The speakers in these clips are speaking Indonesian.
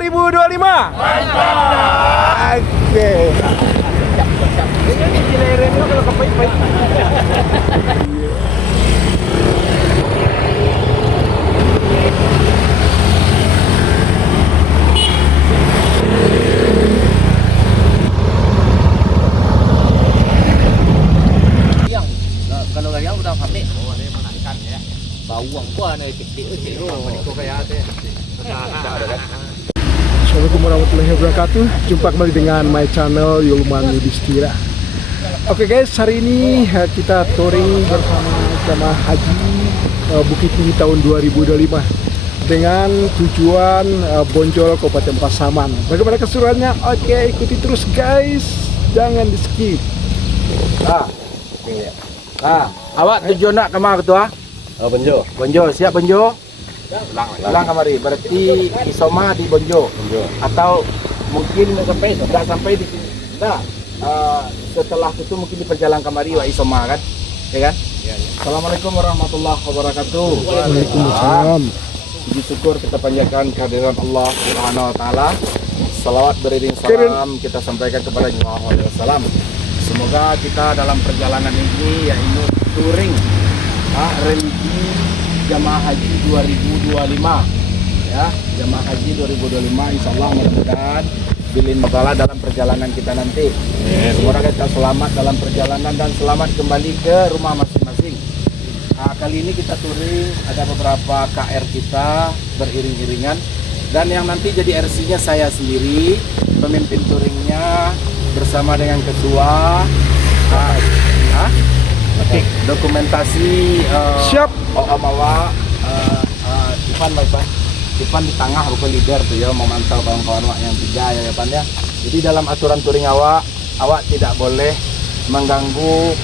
2025. Mantap. Oke. Kalau gayang udah pabrik. Oh, ini menangkan ya. Bawang gua nih kecil-kecil. Itu kayak ada. Assalamualaikum warahmatullahi wabarakatuh. Jumpa kembali dengan my channel Yulman Yudhistira. Oke guys, hari ini kita touring bersama jemaah haji Bukit Tinggi tahun 2025 dengan tujuan Bonjol Kabupaten Pasaman. Bagaimana keseruannya? Oke, ikuti terus guys, jangan di skip. Awak tujuan nak kemana ketua? Bonjo. Bonjo, siap Bonjo? Ulang kamari. Berarti Isoma di Bonjo. Atau mungkin nggak sampai di sini. Nah, setelah itu mungkin di perjalanan kamari wa Isoma kan? Ya kan? Ya. Assalamualaikum warahmatullahi wabarakatuh. Waalaikumsalam. Puji syukur kita panjatkan kehadiran Allah Subhanahu wa taala. Salawat beriring salam kita sampaikan kepada Nabi Muhammad. Semoga kita dalam perjalanan ini yaitu touring religi Jamaah Haji 2025 ya, Jamaah Haji 2025 insyaallah mudah-mudahan bilin ta'ala dalam perjalanan kita nanti. Semoga kita selamat dalam perjalanan dan selamat kembali ke rumah masing-masing. Kali ini kita touring, ada beberapa KR kita beriring-iringan dan yang nanti jadi RC-nya saya sendiri, pemimpin touringnya bersama dengan ketua dokumentasi Siap. Amawa Ipan di tengah bukan leader tuh ya, memantau kawan-kawan yang tiga ya Pan ya. Jadi dalam aturan touring awak tidak boleh mengganggu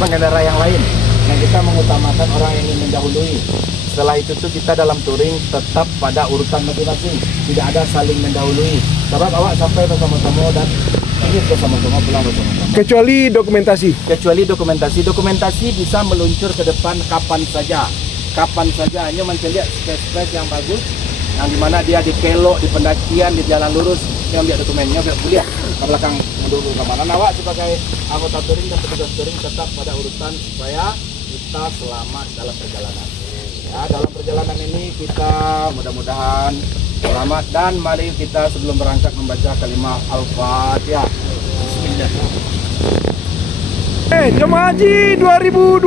pengendara yang lain. Yang kita mengutamakan orang yang ingin mendahului. Setelah itu tuh kita dalam touring tetap pada urutan masing-masing, tidak ada saling mendahului. Sebab awak sampai bersama-sama dan ingin bersama-sama pulang bersama-sama. Kecuali dokumentasi. Dokumentasi bisa meluncur ke depan kapan saja, hanya mencari space yang bagus, yang dimana dia di kelok, di pendakian, di jalan lurus, yang biar dokumennya biar kuliah ke belakang dulu kemana. Awak sebagai anggota touring dan petugas touring tetap pada urutan supaya kita selamat dalam perjalanan. Ya, dalam perjalanan ini kita mudah-mudahan selamat dan mari kita sebelum berangkat membaca kalimat Al-Fatihah. Bismillah. Jemaah Haji 2025.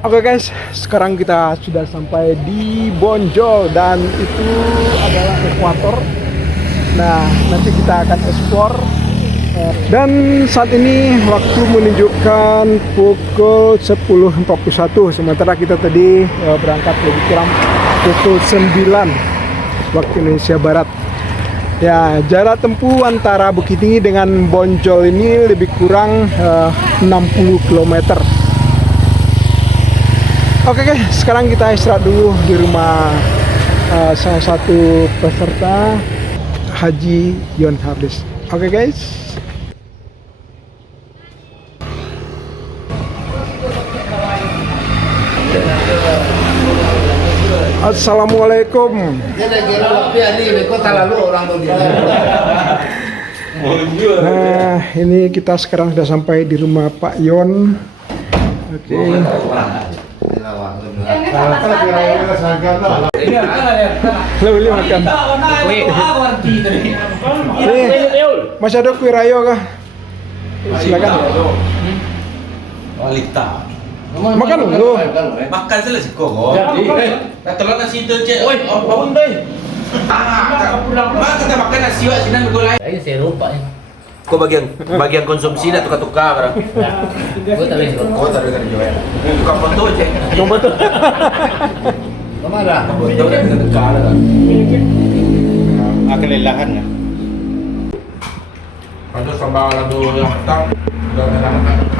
Oke guys, sekarang kita sudah sampai di Bonjol dan itu adalah ekuator. Nah, nanti kita akan eksplor. Dan saat ini waktu menunjukkan pukul 10.41, sementara kita tadi berangkat lebih kurang pukul 9 waktu Indonesia Barat. Ya, jarak tempuh antara Bukit Tinggi dengan Bonjol ini lebih kurang 60 km. Oke guys, sekarang kita istirahat dulu di rumah salah satu peserta Haji Yon Harlis. Oke guys. Assalamualaikum. Nah, ini kita sekarang sudah sampai di rumah Pak Yon. Oke. Lebih makan. Masih ada kue rayo kah? Silakan. Walita. Makan dulu. Makan sila si Koko. Natulog na si Ito Che. Oy, pabun doy. Mak kita makan nasi wa sinan gulay. Ay, zero pa eh. Ko bagian konsumsi na tuka-tuka kara. Gue tahu itu. Ko tari kan Joel. Tuka foto Che. Coba tuh. Kemana? Foto na tuka kara. Akan lelahan na. Ano sa bawala do yang tang. Do na naman.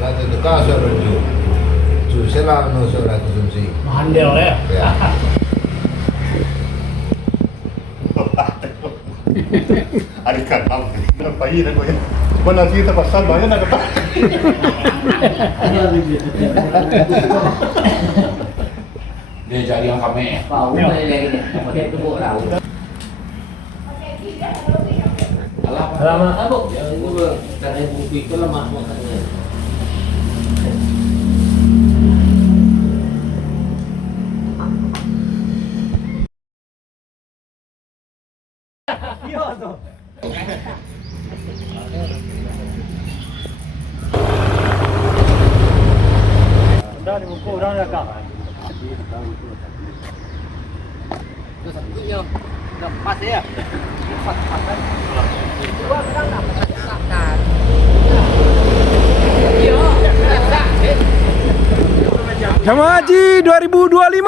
Lahat itu ka sa radyo. Sila no sa radyo sumsi. Mandel ya. Ya. Ada kan, kenapa ini aku ya? Mana kita pasal banyak nak kata. Dia cari yang kami. Mau lagi ni. Pakai tu buat tahu. Alamak apa? Yang gue tak ada bukti itu lama makanya. Jamaah Haji 2025.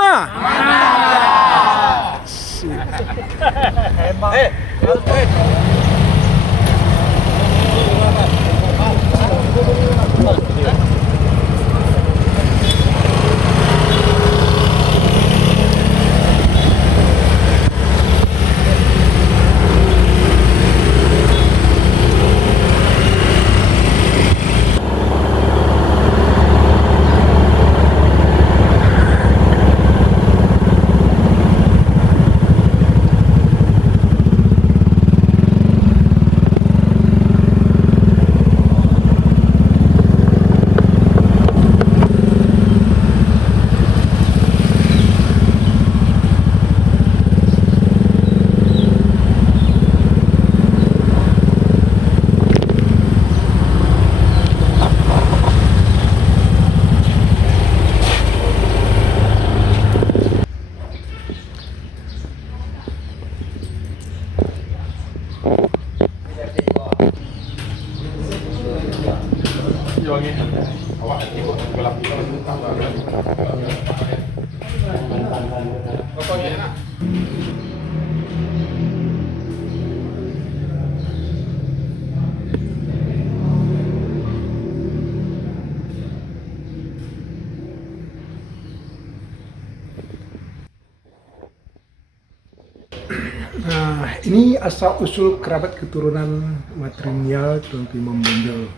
Nah, ini asal usul kerabat keturunan matrilineal Tuan Imam Bonjol.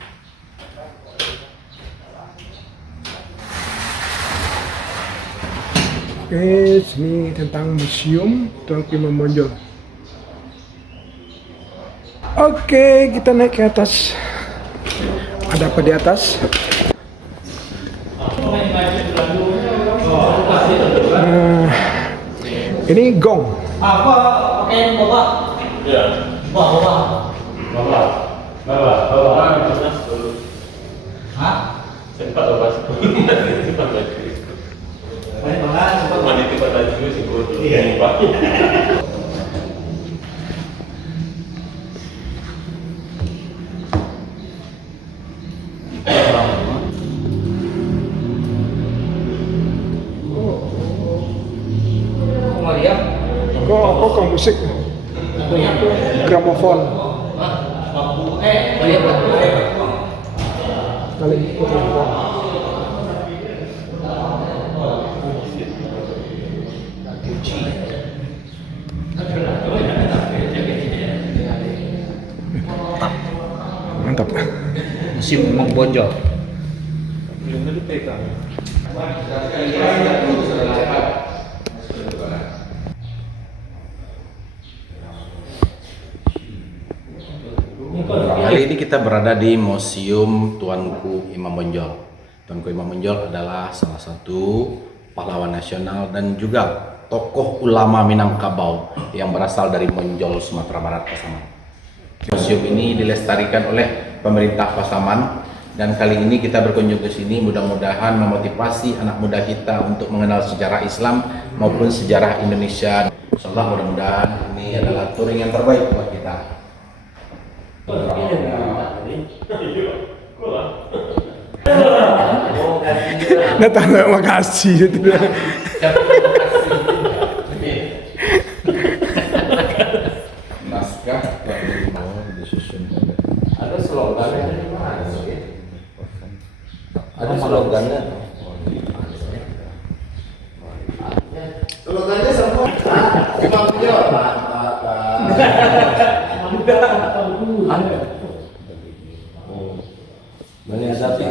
Oke, sini tentang museum Tuan Imam Bonjol. Oke, kita naik ke atas. Ada apa di atas? Ini gong. Apa? Pakai bawa. Ya. Bawa. Bawa. Hah? Sempat lepas. Sempat mandi tempat baju sih gue. Iya. Kok musik? Gramofon. Kali itu gramofon. Mantap. Museum Imam Bonjol. Kali ini kita berada di Museum Tuanku Imam Bonjol. Tuanku Imam Bonjol adalah salah satu pahlawan nasional dan juga tokoh ulama Minangkabau yang berasal dari Monjol, Sumatera Barat, Pasaman. Museum ini dilestarikan oleh pemerintah Pasaman dan kali ini kita berkunjung ke sini mudah-mudahan memotivasi anak muda kita untuk mengenal sejarah Islam maupun sejarah Indonesia. Insyaallah mudah-mudahan ini adalah touring yang terbaik buat kita. Nah, makasih itu. Naskah disusun. Ada slogannya. Ada slogannya. Slogannya semua. Imam Bonjol. Menghadapi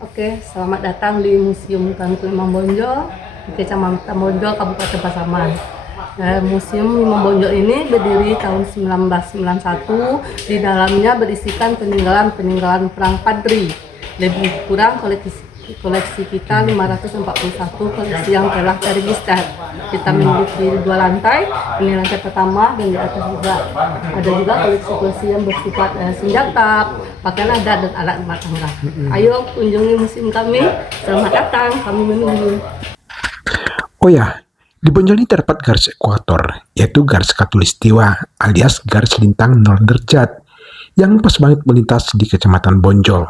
Oke, selamat datang di Museum Tuanku Imam Bonjol di Kecamatan Bonjol, Kabupaten Pasaman. Museum Imam Bonjol ini berdiri tahun 1991. Di dalamnya berisikan peninggalan perang Padri. Lebih kurang koleksi kita 541 koleksi yang telah terregister. Kita memiliki 2 lantai, ini lantai pertama dan di atas juga ada juga koleksi-koleksi yang bersifat senjata, pakaian adat dan alat rumah tangga. Ayo kunjungi museum kami. Selamat datang, kami menunggu. Oh ya, di Bonjol ini terdapat garis ekuator, yaitu garis khatulistiwa alias garis lintang 0 derajat yang pas banget melintas di Kecamatan Bonjol.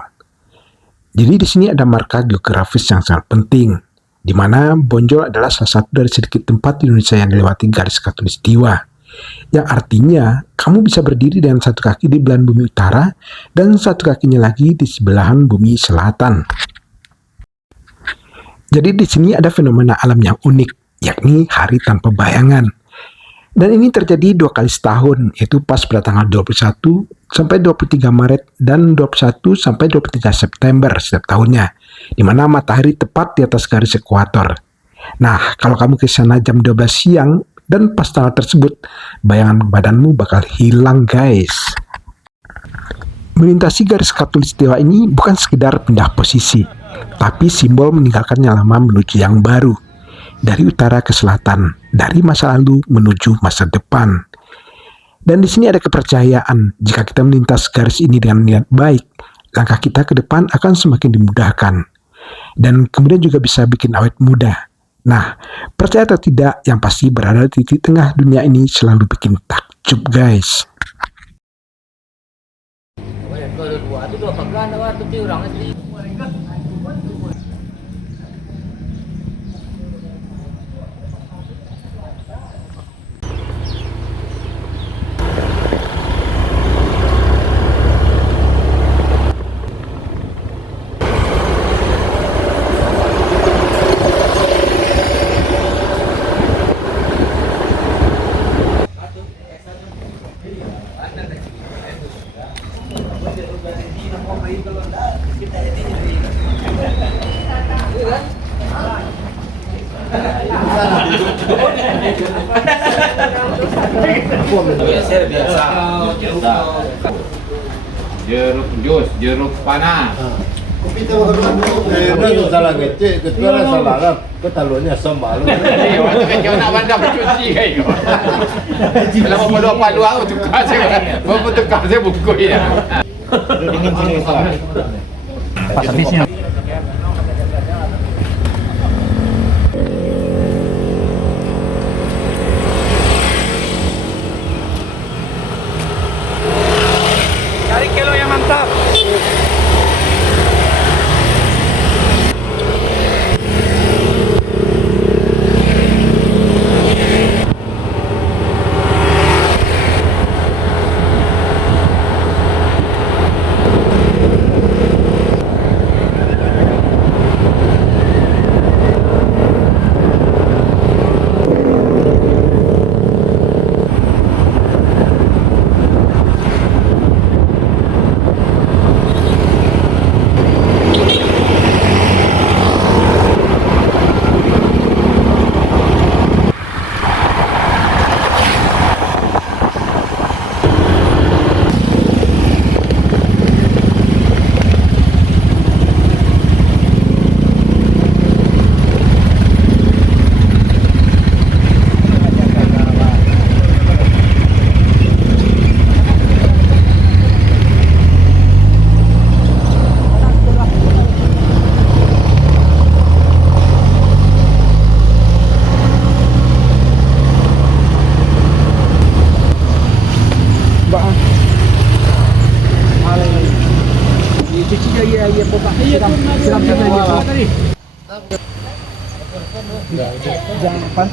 Jadi di sini ada marka geografis yang sangat penting, di mana Bonjol adalah salah satu dari sedikit tempat di Indonesia yang dilewati garis khatulistiwa, yang artinya kamu bisa berdiri dengan satu kaki di belahan bumi utara dan satu kakinya lagi di sebelahan bumi selatan. Jadi di sini ada fenomena alam yang unik, yakni hari tanpa bayangan. Dan ini terjadi 2 kali setahun, yaitu pas pada tanggal 21 sampai 23 Maret dan 21 sampai 23 September setiap tahunnya, di mana matahari tepat di atas garis ekuator. Nah, kalau kamu ke sana jam 12 siang dan pas tanggal tersebut, bayangan badanmu bakal hilang, guys. Melintasi garis khatulistiwa ini bukan sekedar pindah posisi, tapi simbol meninggalkan yang lama menuju yang baru. Dari utara ke selatan, dari masa lalu menuju masa depan. Dan di sini ada kepercayaan, jika kita melintas garis ini dengan niat baik, langkah kita ke depan akan semakin dimudahkan. Dan kemudian juga bisa bikin awet muda. Nah, percaya atau tidak, yang pasti berada di titik tengah dunia ini selalu bikin takjub, guys. Biasa. Jeruk jus, jeruk panah. Itu salah kecil, ketua salah lah. Ketalunya sembal. Kau nak bandar cuci kayu. Kalau mau berdoa padu aku tukar saya. Mau tukar saya buku ya. Dingin sini salah. Pas habisnya. Cari kilo yang mantap. Jangan apa?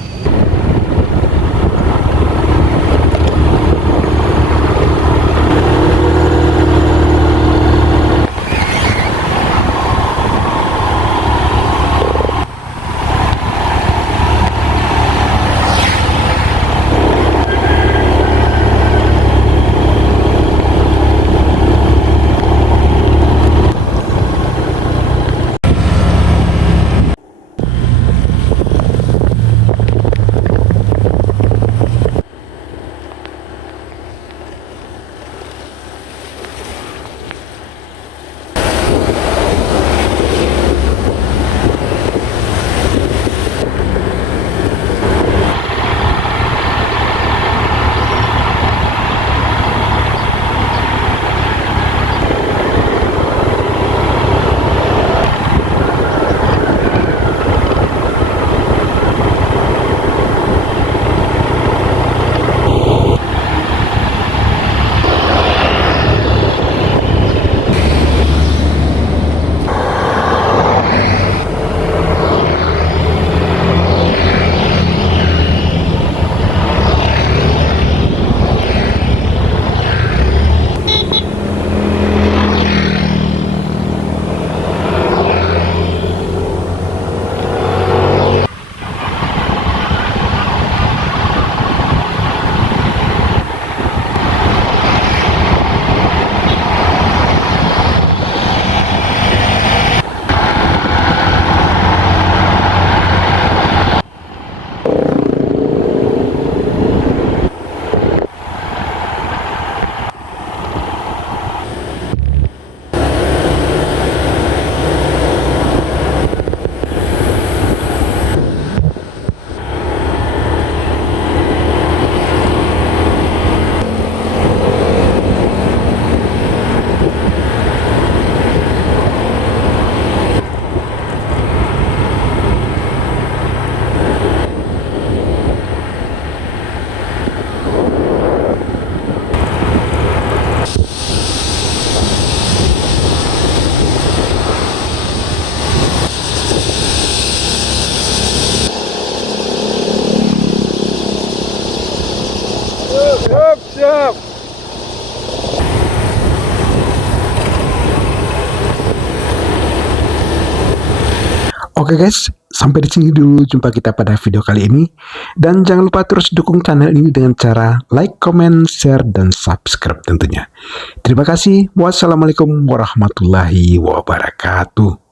Siap. Oke guys, sampai di sini dulu jumpa kita pada video kali ini. Dan jangan lupa terus dukung channel ini dengan cara like, comment, share, dan subscribe tentunya. Terima kasih. Wassalamualaikum warahmatullahi wabarakatuh.